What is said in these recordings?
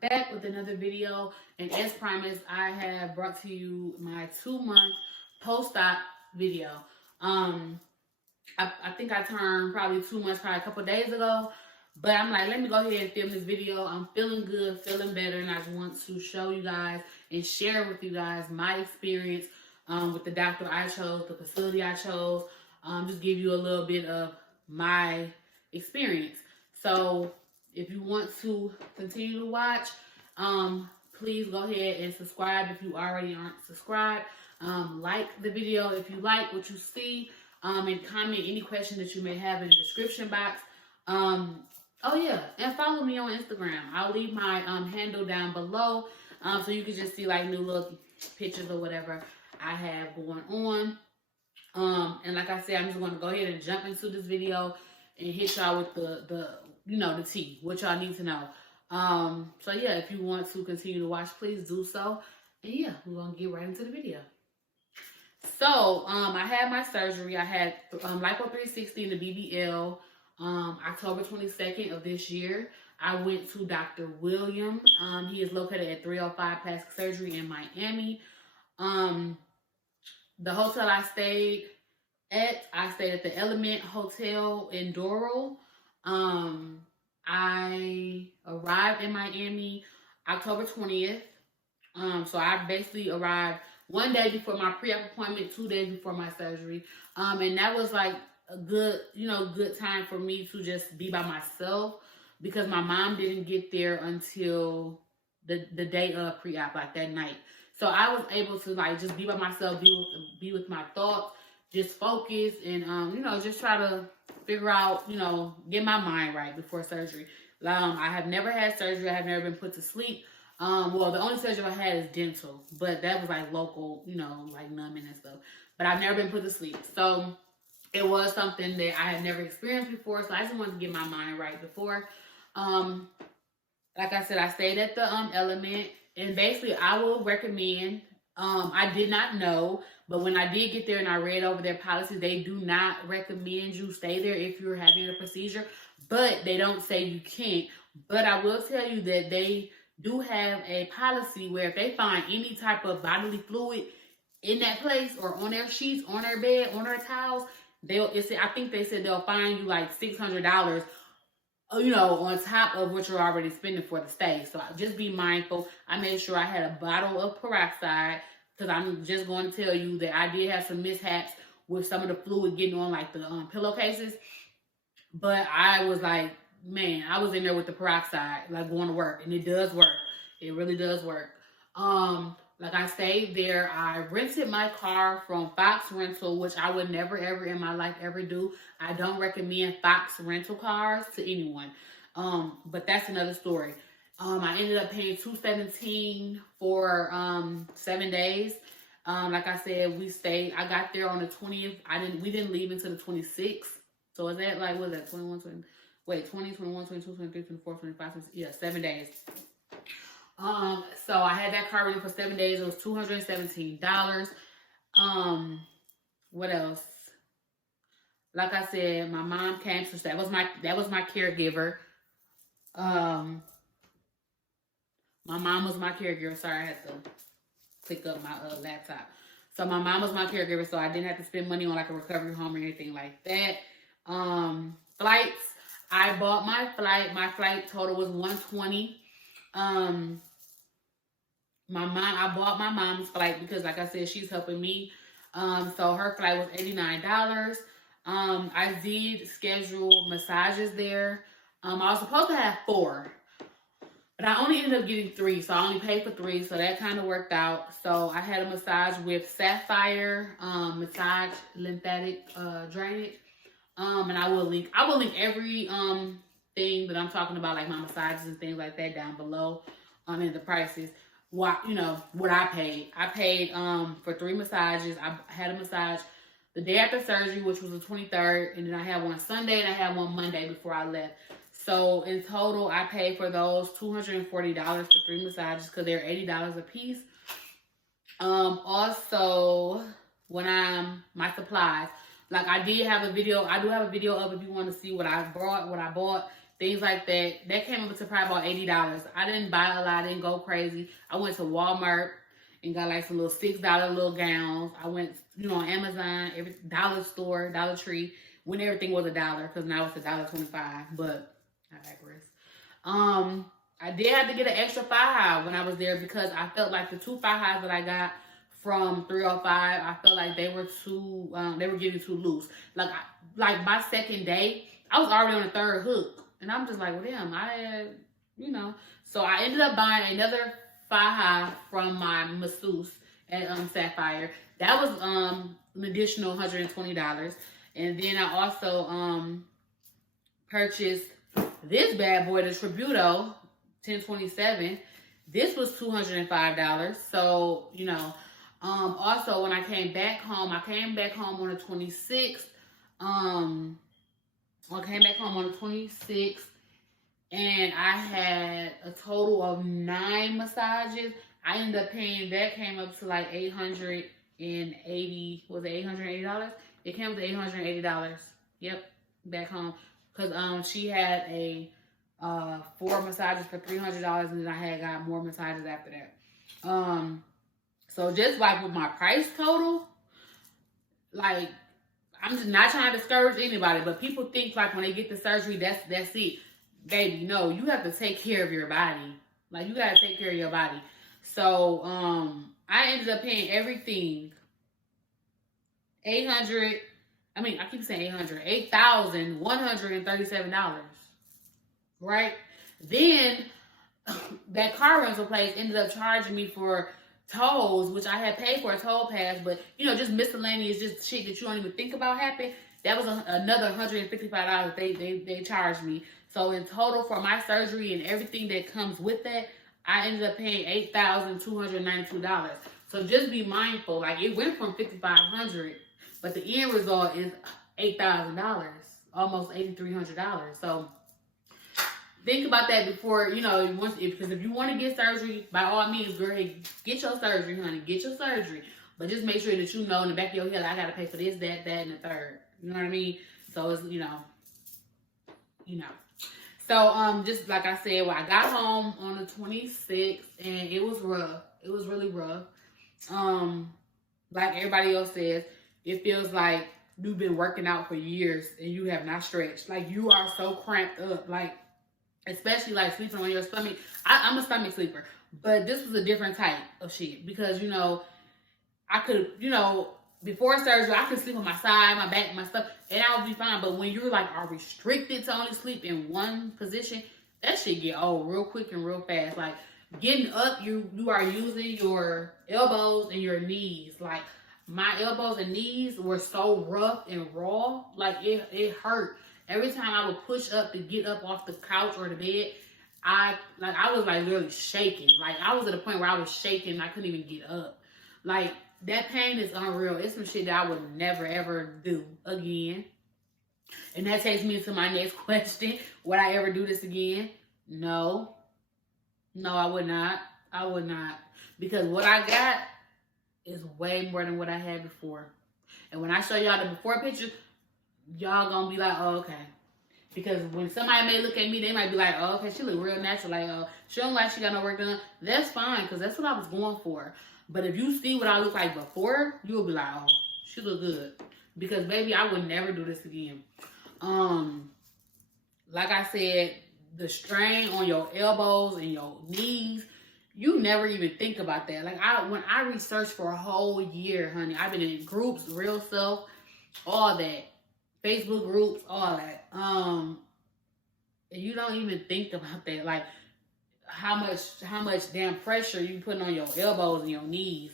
back with another video, and as promised, I have brought to you my 2-month post-op video. I think I turned probably 2 months, probably a couple days ago, but I'm like, let me go ahead and film this video. I'm feeling good, feeling better, and I just want to show you guys and share with you guys my experience with the doctor I chose, the facility I chose, just give you a little bit of my experience. So if you want to continue to watch, please go ahead and subscribe if you already aren't subscribed. Like the video if you like what you see, and comment any question that you may have in the description box. Oh yeah, and follow me on Instagram. I'll leave my handle down below, so you can just see like new little pictures or whatever I have going on. And like I said, I'm just going to go ahead and jump into this video and hit y'all with the tea, what y'all need to know. So yeah, if you want to continue to watch, please do so. And yeah, we're going to get right into the video. So, I had my surgery. I had Lipo360 in the BBL, October 22nd of this year. I went to Dr. William. He is located at 305 Plastic Surgery in Miami. The hotel I stayed at the Element Hotel in Doral. I arrived in Miami October 20th. So I basically arrived 1 day before my pre-op appointment, 2 days before my surgery. And that was like a good time for me to just be by myself, because my mom didn't get there until the day of pre-op, like that night. So I was able to like just be by myself, be with my thoughts, just focus, and just try to figure out, get my mind right before surgery. I have never had surgery. I have never been put to sleep. Well, the only surgery I had is dental, but that was like local, like numbing and stuff. But I've never been put to sleep. So it was something that I had never experienced before. So I just wanted to get my mind right before. Like I said, I stayed at the Element, and basically I will recommend, I did not know, but when I did get there and I read over their policy, they do not recommend you stay there if you're having a procedure, but they don't say you can't. But I will tell you that they do have a policy where if they find any type of bodily fluid in that place, or on their sheets, on their bed, on their towels, I think they said they'll fine you like $600, on top of what you're already spending for the stay. So just be mindful. I made sure I had a bottle of peroxide, because I'm just going to tell you that I did have some mishaps with some of the fluid getting on like the pillowcases. But I was like, man, I was in there with the peroxide, like going to work, and it does work. It really does work. Like I stayed there. I rented my car from Fox Rental, which I would never ever in my life ever do. I don't recommend Fox rental cars to anyone. But that's another story. I ended up paying $217 for 7 days. Like I said, we stayed. I got there on the 20th. We didn't leave until the 26th. So is that like, what is that, 21, 20? Wait, 20, 21, 22, 23, 24, 25, 26, yeah, 7 days. So I had that car ready for 7 days. It was $217. What else? Like I said, my mom came, so that was my caregiver. My mom was my caregiver. Sorry, I had to click up my laptop. So my mom was my caregiver, so I didn't have to spend money on like a recovery home or anything like that. Flights. I bought my flight. My flight total was $120. I bought my mom's flight because, like I said, she's helping me. So her flight was $89. I did schedule massages there. I was supposed to have 4, but I only ended up getting 3. So I only paid for 3. So that kind of worked out. So I had a massage with Sapphire, massage lymphatic drainage. And I will link every thing that I'm talking about, like my massages and things like that, down below, and the prices. What I paid. I paid for 3 massages. I had a massage the day after surgery, which was the 23rd, and then I had one Sunday and I had one Monday before I left. So in total, I paid for those $240 for 3 massages, because they're $80 a piece. Also, my supplies. Like I do have a video up if you want to see what I bought, things like that. That came up to probably about $80. I didn't buy a lot. I didn't go crazy. I went to Walmart and got like some little $6 little gowns. I went, you know, on Amazon, every dollar store, Dollar Tree, when everything was $1, because now it's $1.25. But I digress. I did have to get an extra Faja when I was there, because I felt like the 2 Fajas that I got from 305, I felt like they were too, they were getting too loose. Like my second day, I was already on the 3rd hook, and I'm just like, well, damn, you know. So I ended up buying another Faja from my masseuse at Sapphire. That was an additional $120, and then I also purchased this bad boy, the Tributo 1027. This was $205. So, you know, also when I came back home on the 26th. I came back home on the 26th, and I had a total of 9 massages. I ended up paying, that came up to like $880. Was it $880? It came up to $880. Yep, back home. Because she had a 4 massages for $300, and then I had got more massages after that. So just like with my price total, like, I'm just not trying to discourage anybody, but people think like when they get the surgery, that's it. Baby, no, you have to take care of your body. Like, you gotta take care of your body. So I ended up paying everything $8,137. Right? Then that car rental place ended up charging me for tolls, which I had paid for a toll pass, but you know, just miscellaneous, just shit that you don't even think about happen. That was another $155 they charged me. So in total for my surgery and everything that comes with that, I ended up paying $8,292. So just be mindful. Like, it went from $5,500, but the end result is $8,000, almost $8,300. So think about that before, you know, because if you want to get surgery, by all means, girl, hey, get your surgery, honey. Get your surgery. But just make sure that you know in the back of your head, I got to pay for this, that, and the third. You know what I mean? So it's, you know. So, just like I said, I got home on the 26th, and it was rough. It was really rough. Like everybody else says, it feels like you've been working out for years, and you have not stretched. Like, you are so cramped up. Like, especially like sleeping on your stomach. I'm a stomach sleeper, but this was a different type of shit, because, you know, I could, you know, before surgery, I could sleep on my side, my back, my stuff, and I would be fine. But when you're like are restricted to only sleep in one position, that shit get old real quick and real fast. Like, getting up, you are using your elbows and your knees. Like, my elbows and knees were so rough and raw, like it hurt. Every time I would push up to get up off the couch or the bed, I was like literally shaking. Like, I was at a point where I was shaking. I couldn't even get up. Like, that pain is unreal. It's some shit that I would never ever do again. And that takes me to my next question. Would I ever do this again? No. No, I would not. I would not. Because what I got is way more than what I had before. And when I show y'all the before pictures, y'all gonna be like, oh, okay. Because when somebody may look at me, they might be like, oh, okay, she look real natural. Like, oh, she don't like she got no work done. That's fine, because that's what I was going for. But if you see what I look like before, you'll be like, oh, she look good. Because, baby, I would never do this again. Like I said, the strain on your elbows and your knees, you never even think about that. Like, when I researched for a whole year, honey, I've been in groups, Real Self, all that. Facebook groups, all that. And you don't even think about that. Like, how much damn pressure you putting on your elbows and your knees.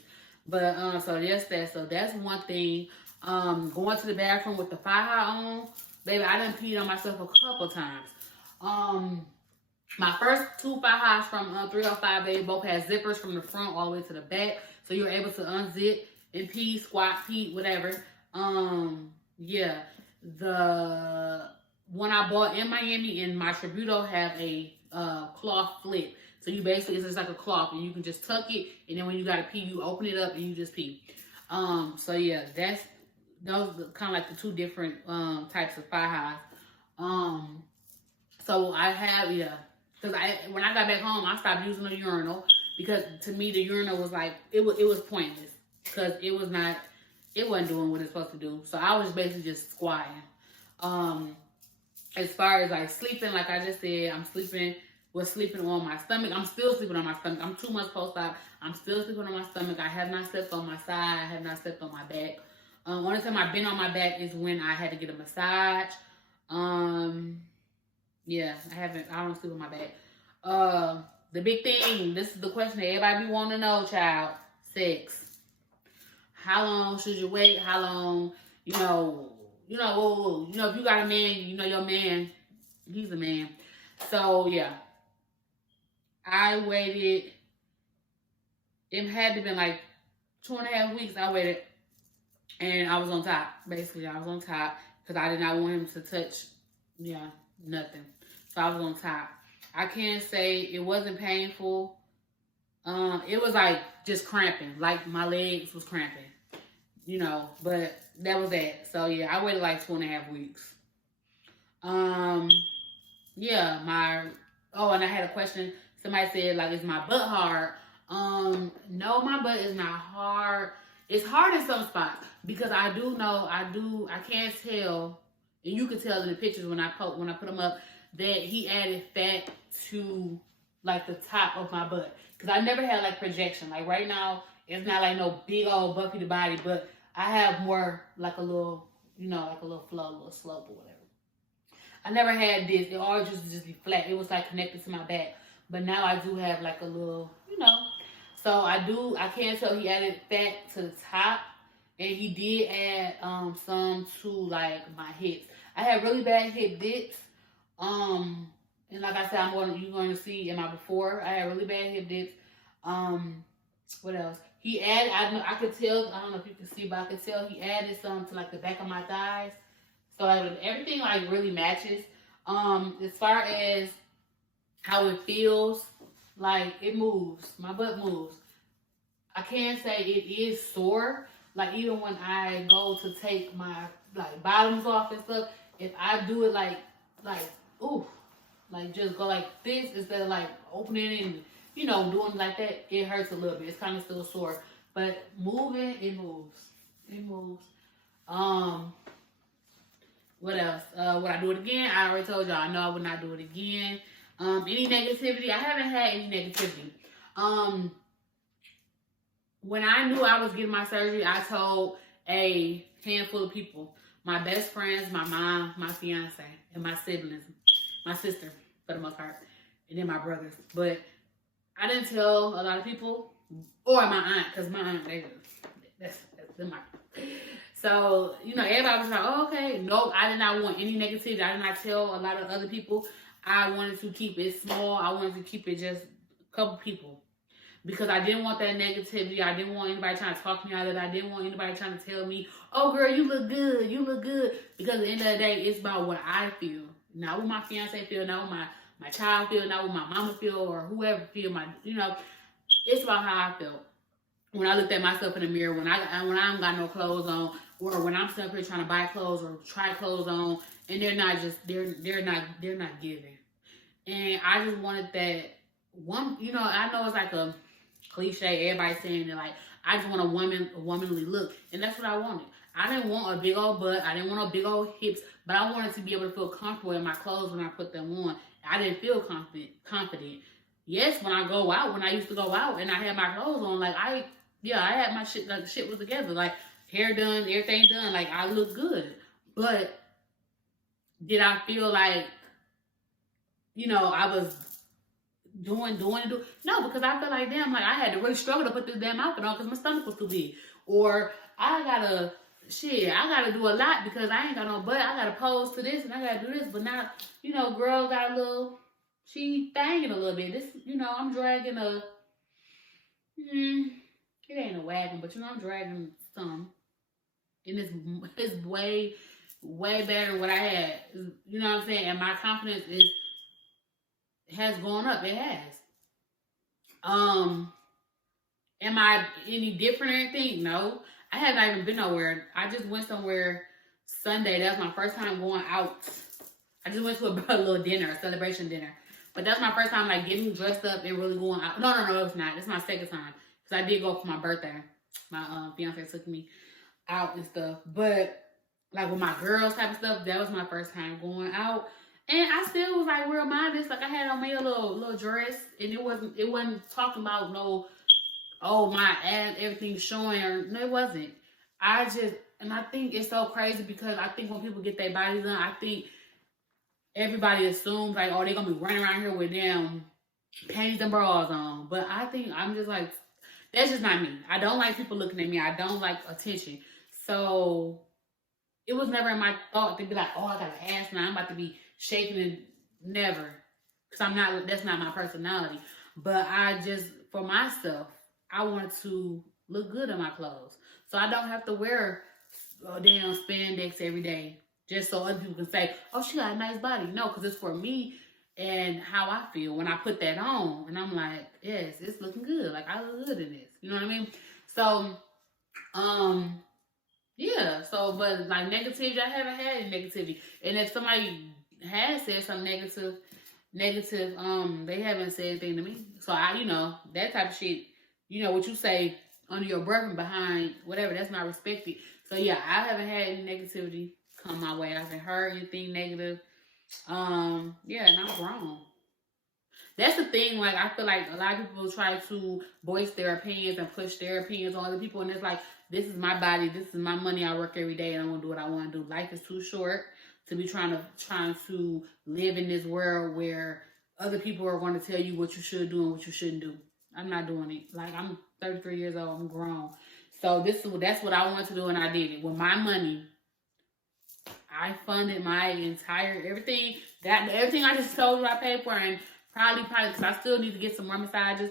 But so yes, that's one thing. Going to the bathroom with the Faja on, baby, I done peed on myself a couple times. My first 2 Fajas from 305, they both had zippers from the front all the way to the back, so you're able to unzip and pee, squat, pee, whatever. Yeah, the one I bought in Miami and my Tributo have a cloth flip. So you basically, it's just like a cloth, and you can just tuck it, and then when you gotta pee, you open it up and you just pee. So yeah, those are kind of like the 2 different types of Fajas. So I have, yeah. Because when I got back home, I stopped using the urinal because to me the urinal was like, it was pointless because it wasn't doing what it's supposed to do. So I was basically just squatting. As far as like sleeping, like I just said, was sleeping on my stomach. I'm still sleeping on my stomach. I'm 2 months post-op. I'm still sleeping on my stomach. I have not slept on my side. I have not slept on my back. Only time I've been on my back is when I had to get a massage. Yeah, I don't sleep on my back. The big thing, this is the question that everybody be wanting to know, child. Sex. How long should you wait? How long, if you got a man, your man, he's a man. So, yeah. I waited, it had to been like 2.5 weeks I waited, and I was on top. Basically, I was on top because I did not want him to touch, nothing. So I was on top. I can't say it wasn't painful. It was like just cramping, like my legs was cramping, but that was that. So yeah, I waited like 2.5 weeks. Yeah, and I had a question. Somebody said, like, is my butt hard? No, my butt is not hard. It's hard in some spots because I can't tell, and you can tell in the pictures when I put them up, that he added fat to like the top of my butt. Cause I never had like projection. Like right now, it's not like no big old buffy the body, but I have more like a little, like a little flow, a little slope or whatever. I never had this. It always just be flat. It was like connected to my back. But now I do have like a little, So I can't tell he added fat to the top. And he did add some to like my hips. I had really bad hip dips. And like I said, you're going to see in my before, I had really bad hip dips. What else? He added, I could tell, I don't know if you can see, but I could tell he added some to like the back of my thighs. So like, everything like really matches. As far as how it feels, like it moves. My butt moves. I can say it is sore. Like even when I go to take my like bottoms off and stuff, if I do it like ooh, like just go like this instead of like opening and doing like that, it hurts a little bit. It's kind of still sore, but moving, it moves. It moves. What else? Would I do it again? I already told y'all. I know I would not do it again. Any negativity? I haven't had any negativity. When I knew I was getting my surgery, I told a handful of people. My best friends, my mom, my fiance, and my siblings. My sister, for the most part. And then my brothers. But I didn't tell a lot of people. Or my aunt, because my aunt, that's my aunt. So, everybody was like, oh, okay. No, I did not want any negativity. I did not tell a lot of other people. I wanted to keep it small. I wanted to keep it just a couple people. Because I didn't want that negativity. I didn't want anybody trying to talk me out of it. I didn't want anybody trying to tell me, oh, girl, you look good. You look good. Because at the end of the day, it's about what I feel. Not what my fiance feel. Not what my child feel. Not what my mama feel or whoever feel. It's about how I felt. When I looked at myself in the mirror, when I don't got no clothes on, or when I'm stuck here trying to buy clothes or try clothes on, and they're not giving. And I just wanted that one, I know it's like a cliche, everybody saying that, like, I just want a womanly look, and that's what I wanted. I didn't want a big old butt, I didn't want no big old hips, but I wanted to be able to feel comfortable in my clothes when I put them on. I didn't feel confident. Yes, when I used to go out and I had my clothes on, like, I had my shit, like, shit was together, like, hair done, everything done, like, I looked good. But did I feel like, I was doing? No, because I felt like, damn, like, I had to really struggle to put this damn outfit on because my stomach was too big. Or I gotta do a lot because I ain't got no butt. I gotta pose to this and I gotta do this. But now, girl got a little, she banging a little bit. This, I'm dragging it ain't a wagon, but I'm dragging some. And it's way, way better than what I had. You know what I'm saying? And my confidence has gone up. It has. Am I any different or anything? No. I have not even been nowhere. I just went somewhere Sunday. That was my first time going out I just went to a little dinner, a celebration dinner. But that's my first time like getting dressed up and really going out. No, it's not. It's my second time because I did go for my birthday. My fiance took me out and stuff. But like with my girls type of stuff, that was my first time going out. And I still was like real modest. Like I had on me a little dress, and it wasn't talking about no, oh my ass, everything showing, or no, it wasn't. And I think it's so crazy because I think when people get their bodies done, I think everybody assumes like, oh, they're gonna be running around here with them panties and bras on. But I think I'm just like, that's just not me. I don't like people looking at me. I don't like attention. So it was never in my thought to be like, oh, I got an ass now. I'm about to be shaking and never. Because that's not my personality. But I just, for myself, I want to look good in my clothes. So I don't have to wear a damn spandex every day just so other people can say, oh, she got a nice body. No, because it's for me and how I feel when I put that on. And I'm like, yes, it's looking good. Like, I look good in this. You know what I mean? So, yeah. So, but like negativity, I haven't had any negativity. And if somebody has said some negative, they haven't said anything to me. So that type of shit, what you say under your breath and behind whatever, that's not respected. So yeah, I haven't had any negativity come my way. I haven't heard anything negative. Yeah, and I'm grown. That's the thing, like, I feel like a lot of people try to voice their opinions and push their opinions on other people, and it's like, this is my body, this is my money, I work every day, and I'm gonna do what I want to do. Life is too short to be trying to live in this world where other people are going to tell you what you should do and what you shouldn't do. I'm not doing it. Like, I'm 33 years old, I'm grown. So that's what I wanted to do, and I did it. With my money, I funded my entire, everything I just told you I paid for, and probably, because I still need to get some more massages,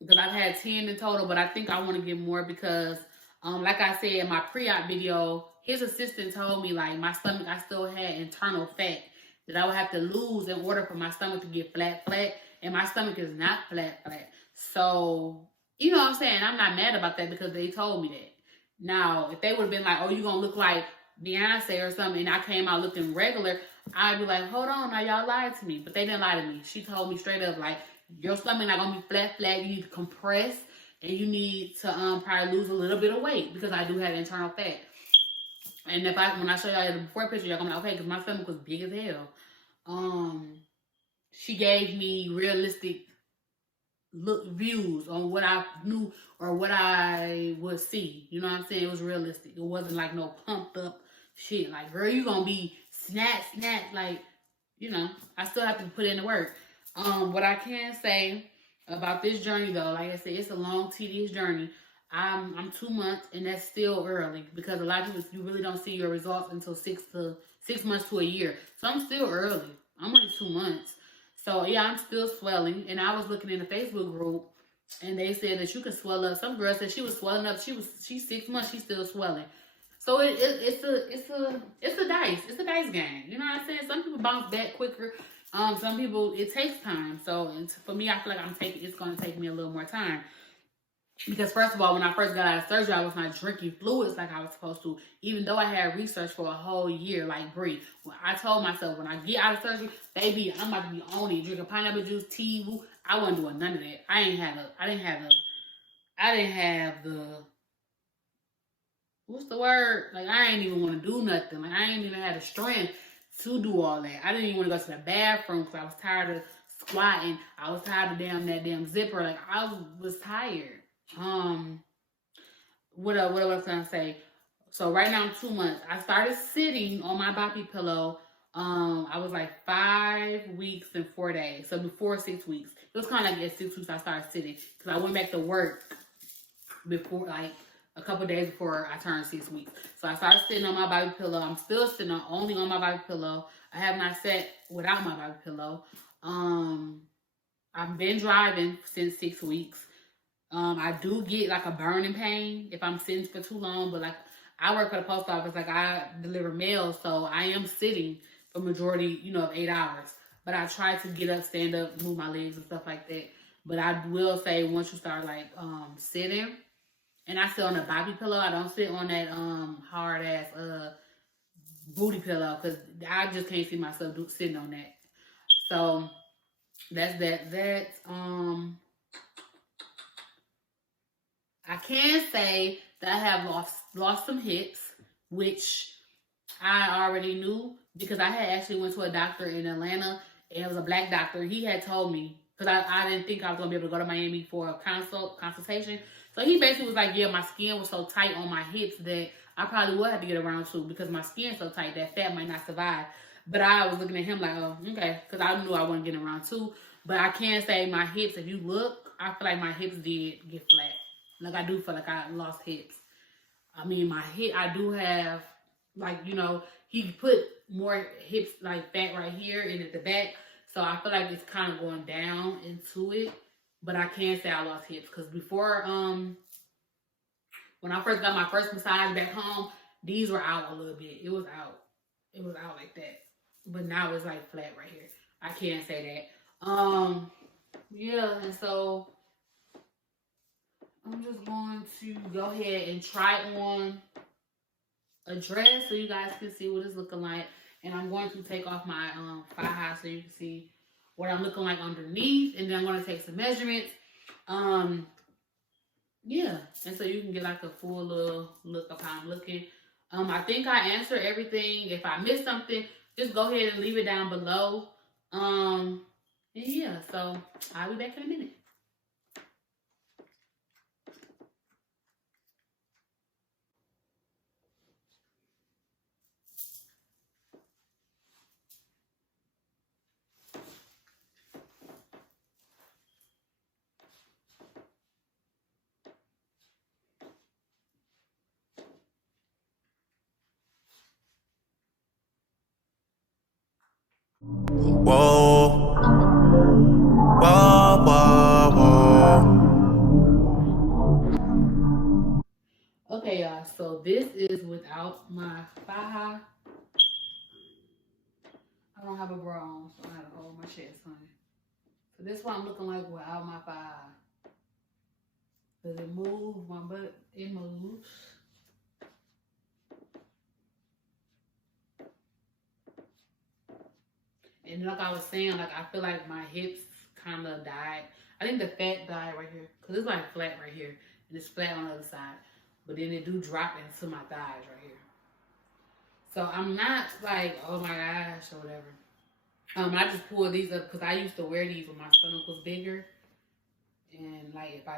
because I've had 10 in total, but I think I want to get more because, like I said in my pre-op video, his assistant told me, like, my stomach, I still had internal fat that I would have to lose in order for my stomach to get flat, and my stomach is not flat. So, you know what I'm saying? I'm not mad about that because they told me that. Now, if they would have been like, oh, you're going to look like Beyonce or something, and I came out looking regular, I'd be like, hold on, now y'all lied to me. But they didn't lie to me. She told me straight up, like, your stomach not gonna be flat. You need to compress, and you need to probably lose a little bit of weight because I do have internal fat. And when I show y'all the before picture, y'all gonna be like, okay, because my stomach was big as hell. She gave me realistic views on what I knew or what I would see. You know what I'm saying? It was realistic. It wasn't like no pumped up shit. Like, girl, you gonna be snatch. Like, I still have to put in the work. What I can say about this journey, though, like I said, it's a long, tedious journey. I'm 2 months, and that's still early because a lot of people, you really don't see your results until 6 months to a year. So I'm still early. I'm only 2 months. So yeah, I'm still swelling. And I was looking in the Facebook group, and they said that you can swell up. Some girl said she was swelling up. She's 6 months. She's still swelling. So it's a dice game. You know what I'm saying? Some people bounce back quicker. Some people, it takes time. So for me, I feel like it's going to take me a little more time. Because first of all, when I first got out of surgery, I was not drinking fluids like I was supposed to. Even though I had research for a whole year, like Brie. I told myself, when I get out of surgery, baby, I'm about to be on it. Drinking pineapple juice, tea, woo. I wasn't doing none of that. I didn't have the, what's the word? Like, I ain't even want to do nothing. Like, I ain't even had the strength to do all that. I didn't even want to go to the bathroom because I was tired of squatting. I was tired of that damn zipper. Like, I was tired. What else was I gonna say? So right now I'm 2 months. I started sitting on my boppy pillow. I was like 5 weeks and 4 days. So before 6 weeks. It was kind of like at 6 weeks I started sitting because I went back to work before, like, a couple days before I turned 6 weeks. So I started sitting on my boppy pillow. I'm still sitting only on my boppy pillow. I have not sat without my boppy pillow. I've been driving since 6 weeks. I do get like a burning pain if I'm sitting for too long, but like I work for the post office, like I deliver mail, so I am sitting for majority, of 8 hours. But I try to get up, stand up, move my legs and stuff like that. But I will say once you start like sitting, and I sit on a boppy pillow, I don't sit on that hard ass booty pillow because I just can't see myself sitting on that. So that's that. I can say that I have lost some hips, which I already knew because I had actually went to a doctor in Atlanta. And it was a black doctor. He had told me because I didn't think I was gonna be able to go to Miami for a consultation. So he basically was like, yeah, my skin was so tight on my hips that I probably would have to get around too because my skin's so tight that fat might not survive. But I was looking at him like, oh, okay, because I knew I wasn't getting around too. But I can say my hips, if you look, I feel like my hips did get flat. Like I do feel like I lost hips. I mean, my hip, I do have, like, you know, he put more hips, like, fat right here and at the back. So I feel like it's kind of going down into it. But I can say I lost hips. Because before, when I first got my first massage back home, these were out a little bit. It was out. It was out like that. But now it's, like, flat right here. I can't say that. Yeah, and so I'm just going to go ahead and try on a dress so you guys can see what it's looking like. And I'm going to take off my Faja so you can see what I'm looking like underneath. And then I'm going to take some measurements. Yeah, and so you can get like a full little look of how I'm looking. I think I answered everything. If I missed something, just go ahead and leave it down below. And yeah, so I'll be back in a minute. Whoa, whoa, whoa, whoa. Okay, y'all, so this is without my Faja. I don't have a bra on, so I have to hold my chest, honey. So this is what I'm looking like without my Faja. Does it move? My butt, it moves. And like I was saying, like I feel like my hips kind of died. I think the fat died right here. Because it's like flat right here. And it's flat on the other side. But then it do drop into my thighs right here. So I'm not like, oh my gosh, or whatever. I just pulled these up because I used to wear these when my stomach was bigger. And like if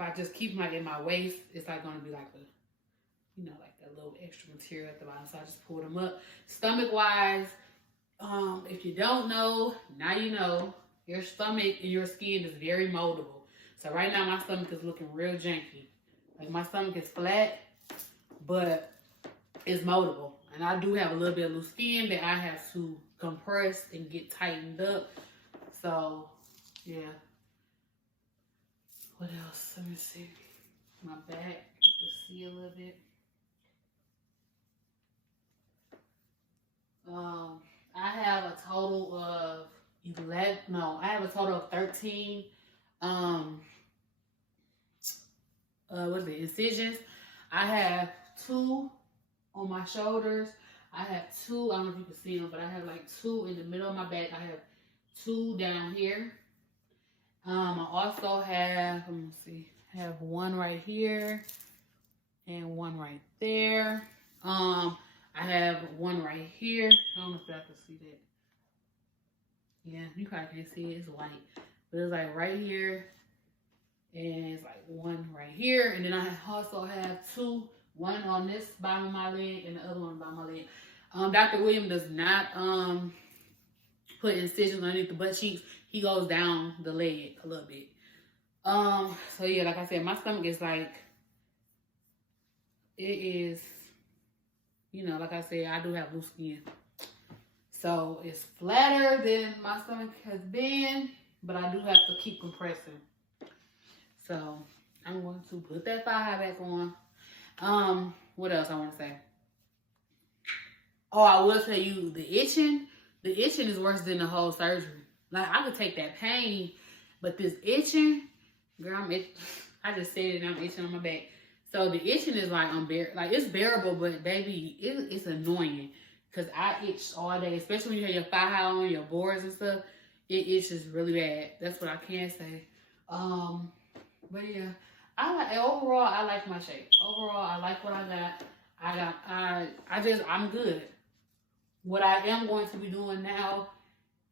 I just keep them like in my waist, it's like gonna be like a, you know, like a little extra material at the bottom. So I just pulled them up. Stomach wise, if you don't know, now you know. Your stomach and your skin is very moldable. So right now my stomach is looking real janky. Like my stomach is flat, but it's moldable. And I do have a little bit of loose skin that I have to compress and get tightened up. So, yeah. What else? Let me see. My back, you can see a little bit. I have a total of 11, no, I have a total of 13, what is it, incisions. I have 2 on my shoulders. I have 2, I don't know if you can see them, but I have like 2 in the middle of my back. I have 2 down here. I also have, let me see, I have 1 right here and 1 right there. I have 1 right here. I don't know if y'all can see that. Yeah, you probably can't see it. It's white. But it's like right here. And it's like 1 right here. And then I also have 2. 1 on this bottom of my leg and the other one by my leg. Dr. William does not put incisions underneath the butt cheeks. He goes down the leg a little bit. So yeah, like I said, my stomach is like, it is, you know, like I said, I do have loose skin. So it's flatter than my stomach has been, but I do have to keep compressing. So I'm going to put that Faja back on. What else I want to say? Oh, I will tell you, the itching is worse than the whole surgery. Like, I could take that pain, but this itching, girl, I just said it and I'm itching on my back. So the itching is like unbearable. Like, it's bearable, but baby, it's annoying. because I itch all day, especially when you have your Faja on, your boards and stuff. It itches really bad. That's what I can say. But yeah, overall I like my shape. Overall, I like what I got. I'm good. What I am going to be doing now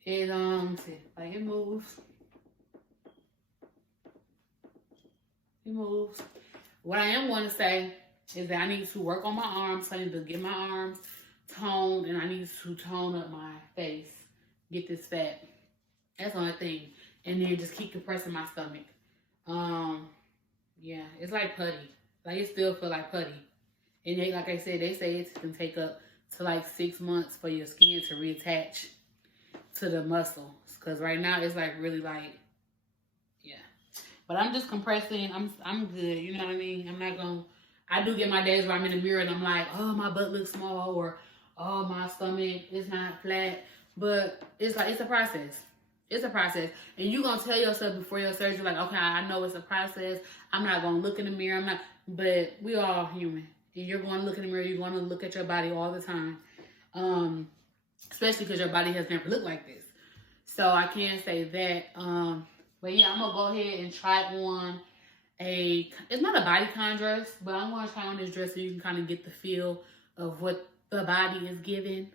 is like it moves. It moves. What I am going to say is that I need to work on my arms. I need to get my arms toned, and I need to tone up my face. Get this fat. That's the only thing. And then just keep compressing my stomach. Yeah, it's like putty. Like it still feel like putty. And they, like I said, they say it can take up to like 6 months for your skin to reattach to the muscle. Cause right now it's like really like, yeah. But I'm just compressing. I'm good. You know what I mean? I'm not gonna. I do get my days where I'm in the mirror and I'm like, oh, my butt looks small, or oh, my stomach is not flat. But it's like it's a process. It's a process. And you're going to tell yourself before your surgery, like, okay, I know it's a process. I'm not going to look in the mirror. But we all human. And you're going to look in the mirror. You're going to look at your body all the time. Especially because your body has never looked like this. So I can say that. But yeah, I'm going to go ahead and try on it's not a bodycon dress, but I'm going to try on this dress so you can kind of get the feel of what the body is giving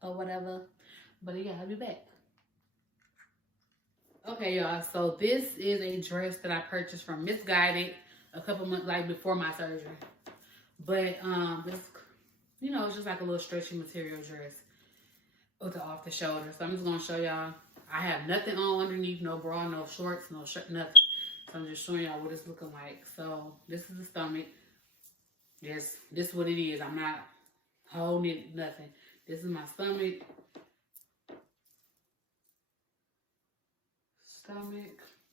or whatever. But yeah, I'll be back. Okay, y'all, so this is a dress that I purchased from Missguided a couple months, like, before my surgery. But, it's, you know, it's just like a little stretchy material dress with the off the shoulder. So I'm just going to show y'all. I have nothing on underneath, no bra, no shorts, no shirt, nothing. So I'm just showing y'all what it's looking like. So this is the stomach. This is what it is. I'm not holding it, nothing. This is my stomach.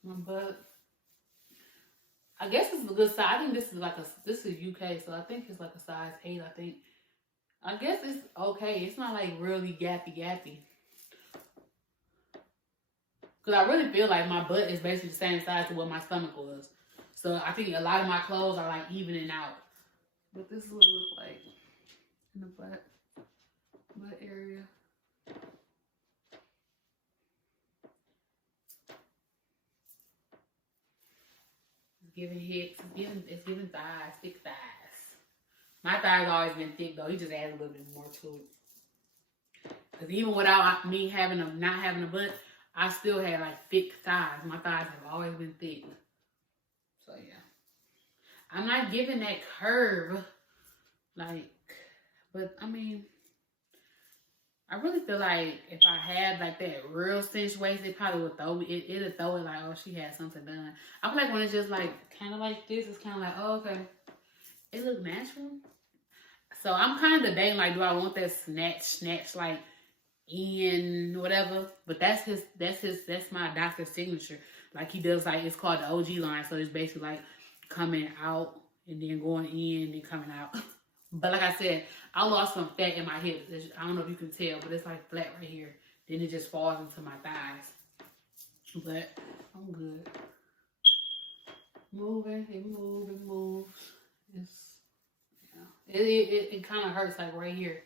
My butt. I guess it's a good size. I think this is UK, so I think it's like a size 8, I think. I guess it's okay. It's not like really gappy. Because I really feel like my butt is basically the same size as what my stomach was. So I think a lot of my clothes are like evening out. But this is what it looks like in the butt area. Giving hips, it's giving thighs, thick thighs. My thighs always been thick though. He just adds a little bit more to it. Cause even without me not having a butt, I still had like thick thighs. My thighs have always been thick. So yeah, I'm not giving that curve, like, but I mean, I really feel like if I had like that real cinched waist, it probably would throw it. It'll throw it like, oh, she had something done. I feel like when it's just like kind of like this, it's kind of like, oh, okay, it looks natural. So I'm kind of debating like, do I want that snatch like in whatever? But that's my doctor's signature. Like he does, like it's called the OG line. So it's basically like coming out and then going in and coming out. But like I said, I lost some fat in my hips. I don't know if you can tell, but it's like flat right here. Then it just falls into my thighs. But I'm good. Moving, it moves. It kind of hurts like right here.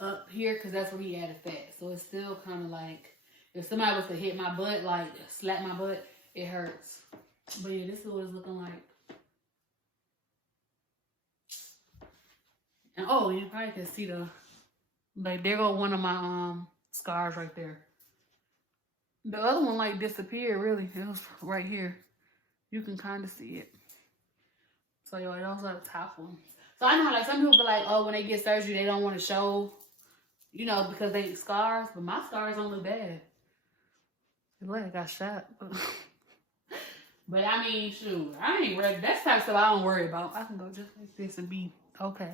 Up here, because that's where he added fat. So it's still kind of like, if somebody was to hit my butt, like slap my butt, it hurts. But yeah, this is what it's looking like. And oh, you probably can see like there go one of my scars right there. The other one like disappeared really. It was right here. You can kind of see it. So yo, those are the top ones. So I know like some people be like, oh, when they get surgery, they don't want to show, you know, because they scars. But my scars don't look bad. Look, I got shot. But I mean, shoot, I ain't ready. That's the type of stuff I don't worry about. I can go just like this and be okay.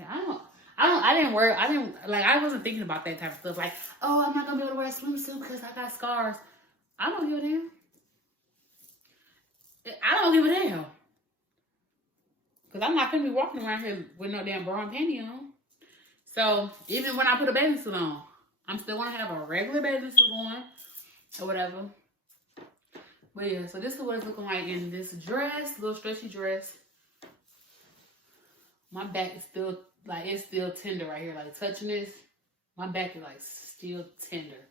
I wasn't thinking about that type of stuff. Like, oh, I'm not going to be able to wear a swimsuit because I got scars. I don't give a damn. I don't give a damn. Because I'm not going to be walking around here with no damn bra and panty on. So, even when I put a bathing suit on, I'm still going to have a regular bathing suit on or whatever. But yeah, so this is what it's looking like in this dress, little stretchy dress. My back is still, like, it's still tender right here. Like, touching this, My back is like still tender.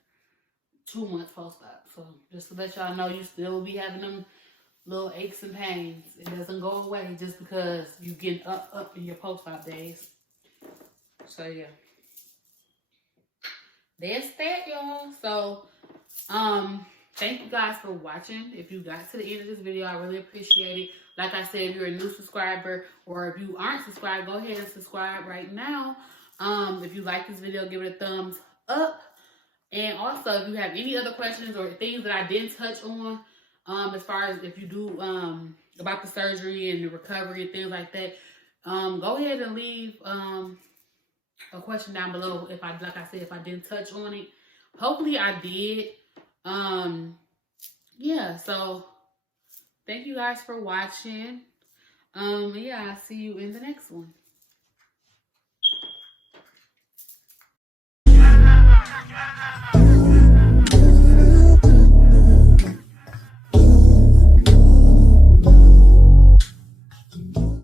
2 months post-op. So just to let y'all know, you still will be having them little aches and pains. It doesn't go away just because you get up in your post-op days. So yeah. That's that, y'all. So thank you guys for watching. If you got to the end of this video, I really appreciate it. Like I said, if you're a new subscriber or if you aren't subscribed, go ahead and subscribe right now. If you like this video, give it a thumbs up. And also, if you have any other questions or things that I didn't touch on, as far as if you do about the surgery and the recovery and things like that, go ahead and leave a question down below. If I, like I said, if I didn't touch on it, hopefully I did. Yeah. So thank you guys for watching. Yeah, I'll see you in the next one.